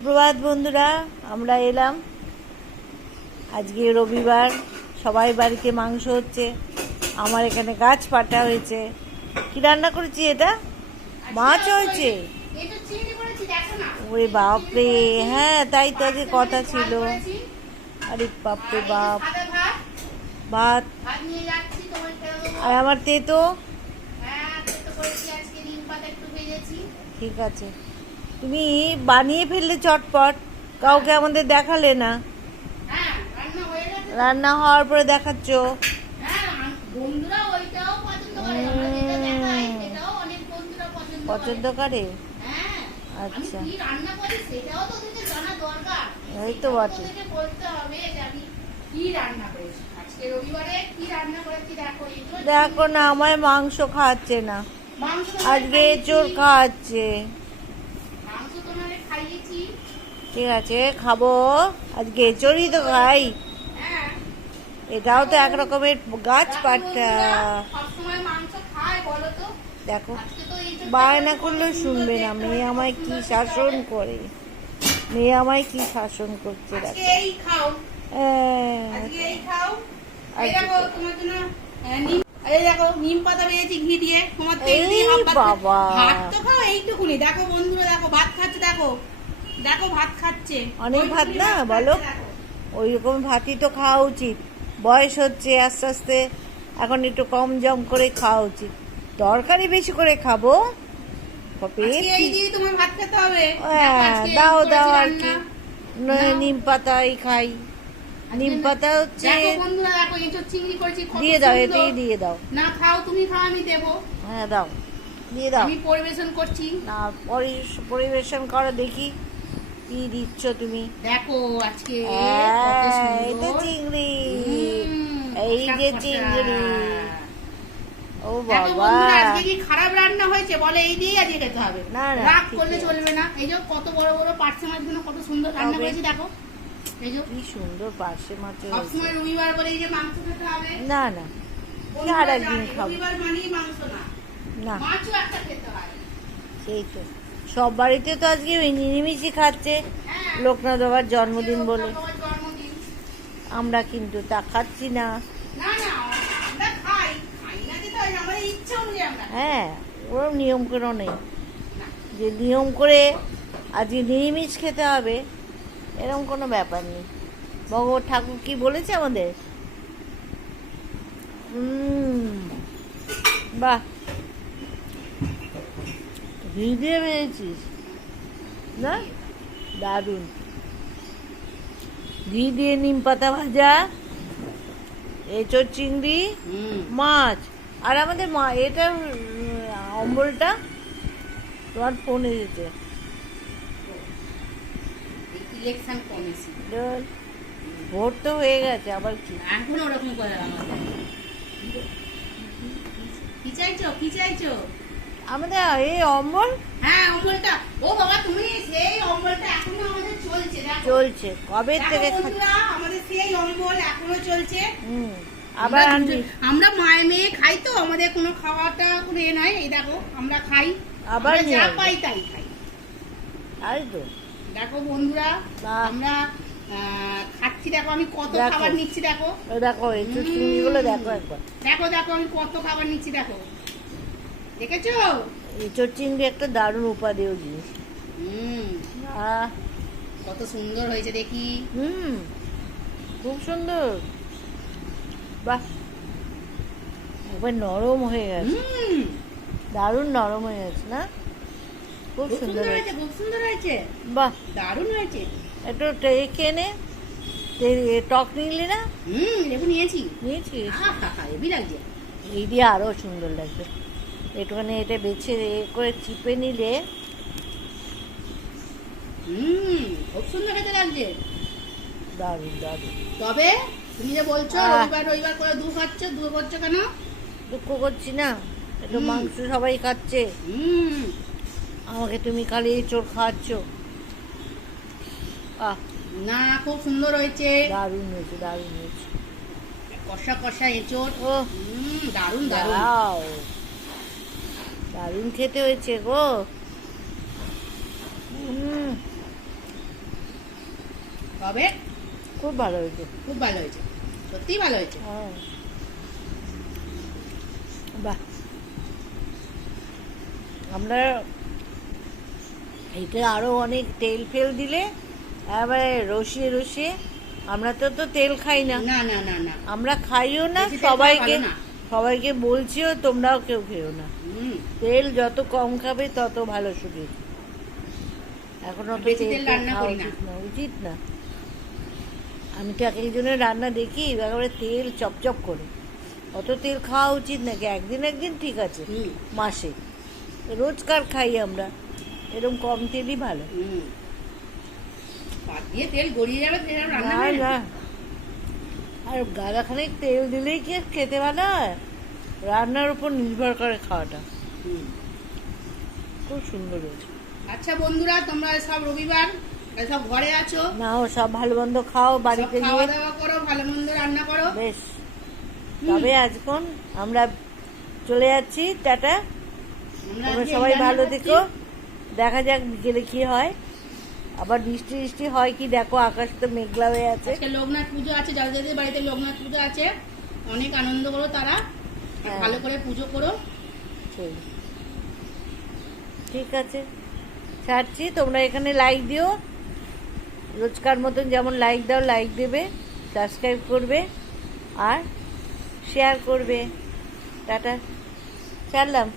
প্রভাত বন্ধুরা আমরা এলাম। আজকে রবিবার সবাই বাড়িতে মাংস হচ্ছে। আমার এখানে গাছ পাটা হয়েছে। কি রান্না করেছি এটা? মাছ হয়েছে? ওরে বাপরে হ্যাঁ তাই তো আজকে কথা ছিল। আরে বাপরে যে বাপ। ভাত। আর আমার তেতো? হ্যাঁ ঠিক আছে। তুমি বানিয়ে ফেললে চটপট কাউকে আমাদের দেখালে না। হ্যাঁ রান্না হওয়ার পরে দেখাচ্ছ। হ্যাঁ পছন্দ করে হ্যাঁ আচ্ছা। এই তো বটে। দেখো না আমায় মাংস খাওয়াচ্ছে না। আজকে চোর খাওয়াচ্ছে। ঠিক আছে খাব। আজকে চড়ি তো খাই। হ্যাঁ এটাও তো এক রকমের গাছ পাট্টা। দেখো বায়না করলেও শুনবে না। মেয়ে আমায় কি শাসন করে? মেয়ে আমায় কি শাসন করছে দেখো। হ্যাঁ, হাফ ভাত বাবা। ভাত তো খাও এইটুকুনি। দেখো বন্ধুরা দেখো ভাত খাচ্ছে দেখো। দেখো ভাত খাচ্ছে। অনেক ভাত না, বলো? ওই রকম ভাতই তো খাওয়া উচিত। বয়স হচ্ছে আস্তে আস্তে এখন একটু কম জম করে খাওয়া উচিত। তরকারি বেশি করে খাব। দাও দাও আর কি। নিম পাতাই খাই। নিম পাতা হচ্ছে দিয়ে দাও এটাই দিয়ে দাও। না খাও তুমি খাও আমি দেবো। হ্যাঁ দাও। দিয়ে দাও। আমি পরিবেশন করছি। না পরিবেশন করো দেখি। কি দিচ্ছ তুমি? দেখো আজকে এই তো। চিংড়ি। এই যে চিংড়ি। ও বাবা। আজকে কি খারাপ রান্না হয়েছে? বলে এই দিয়েই আজকে খেতে হবে। না, না, রাগ করলে চলবে না। এই যে কত বড় বড় পার্সে মাছগুলো কত সুন্দর রান্না করেছি দেখো। এই যে কি সুন্দর পার্শে মাছ সবসময় রবিবার বলে এই যে মাংস খেতে হবে। না না আর একদিন খাব। রবিবার মানেই মাংস না। না। মাছও একটা খেতে হয়। সেই তো। সব বাড়িতে তো আজকে ওই নিরামিষই খাচ্ছে। লোকনাথ বাবার জন্মদিন বলে। আমরা কিন্তু তা খাচ্ছি না। হয়, ওরম নিয়ম করে নেই। যে নিয়ম করে আজকে নিরামিষ খেতে হবে এরকম কোনো ব্যাপার নেই। ভগবত ঠাকুর কি বলেছে আমাদের? বাহ ঘি দিয়ে পেয়েছিস না? দারুণ। ঘি দিয়ে নিম পাতা ভাজা এঁচোর চিংড়ি মাছ। আর আমাদের মা এটা অম্বলটা তোমার ফোন ইলেকশন কমিশন। ভোট তো হয়ে গেছে আবার কি? এখন ওরকম করে আমাদের। কি চাইছো? কি চাইছো? আমাদের এই অম্বল? হ্যাঁ অম্বলটা। ও বাবা তুমি সেই অম্বলটা এখনও আমাদের চলছে দেখো। চলছে। কবে থেকে আমাদের সেই অম্বল এখনও চলছে। হুম আবার আমরা মায়ে মেয়ে খাই তো আমাদের কোনো খাওয়াটা কোনো এ নয়। এই দেখো আমরা খাই। আবার যা পাই তাই খাই। তাই তো। দেখো বন্ধুরা। আমরা খাচ্ছি দেখো আমি কত খাবার নিচ্ছি দেখো। দেখো দেখো একবার। দেখো দেখো আমি কত খাবার নিচ্ছি দেখো। দেখেছ? এঁচোর চিংড়ি একটা দারুণ উপাদেয় জিনিস। হুম। কত সুন্দর হয়েছে দেখি। হুম। খুব সুন্দর। বাহ। একবার নরম হয়ে গেছে। দারুণ নরম হয়ে গেছে না? খুব সুন্দর হয়েছে। খুব সুন্দর হয়েছে। বাহ। দারুণ হয়েছে। একটু খেয়ে নে। টক নিলি না? হুম লেবু নিয়েছি। নিয়েছিস? আহা হা হেবি লাগছে। এই দিয়ে আরও সুন্দর লাগবে। একটুখানি এটা বেছে করে চিপে নিলে। হুম খুব সুন্দর খেতে লাগছে। দারুণ দারুণ। তবে তুমি যে বলছো রবিবার রবিবার করে দু খাচ্ছ দু করছ কেন? দুঃখ করছি না একটু মাংস সবাই খাচ্ছে। হুম। আমাকে তুমি খালি চোর খাওয়াচ্ছ। আহ না খুব সুন্দর হয়েছে। দারুণ হয়েছে দারুণ হয়েছে। কষা কষা এঁচোড়। ও দারুণ দারুণ। দারুণ খেতে হয়েছে গো। তবে খুব ভালো হয়েছে। খুব ভালো হয়েছে। সত্যিই ভালো হয়েছে? হ্যাঁ। বাহ। আমরা এটা আরও অনেক তেল ফেল দিলে এবারে রসিয়ে রসিয়ে আমরা তো তো তেল খাই না। না না না আমরা খাইও না সবাইকে সবাইকে বলছিও তোমরাও কেউ খেও না। তেল যত কম খাবে তত ভালো শরীর এখন অত তেল রান্না করি না। উচিত না আমি তো এক একজনের রান্না দেখি একেবারে তেল চপচপ করে। অত তেল খাওয়া উচিত নাকি? একদিন একদিন ঠিক আছে মাসে। রোজকার খাই আমরা এরকম কম তেলই ভালো। তেল গড়িয়ে যাবে আর রান্না না না। না আর গাদাখানিক তেল দিলেই কি খেতে ভালো হয়? রান্নার উপর নির্ভর করে খাওয়াটা। খুব সুন্দর হয়েছে। আচ্ছা বন্ধুরা তোমরা সব রবিবার সব ঘরে আছো? না ও সব ভালো মন্দ খাও বাড়িতে খাওয়া দাওয়া করো ভালো মন্দ রান্না করো। বেশ। তবে আজখন আমরা চলে যাচ্ছি টাটা। তোমরা সবাই ভালো। থেকো। দেখা যাক বিকেলে কি হয়। আবার বৃষ্টি বৃষ্টি হয় কি দেখো আকাশ তো মেঘলা হয়ে আছে। লোকনাথ পুজো আছে যাদের যাদের বাড়িতে লোকনাথ পুজো আছে অনেক আনন্দ করো তারা। হ্যাঁ। ভালো করে পুজো করো। ঠিক আছে। ছাড়ছি, তোমরা এখানে লাইক দিও। রোজকার মতন যেমন লাইক দাও লাইক দেবে সাবস্ক্রাইব করবে আর শেয়ার করবে। টাটা। ছাড়লাম।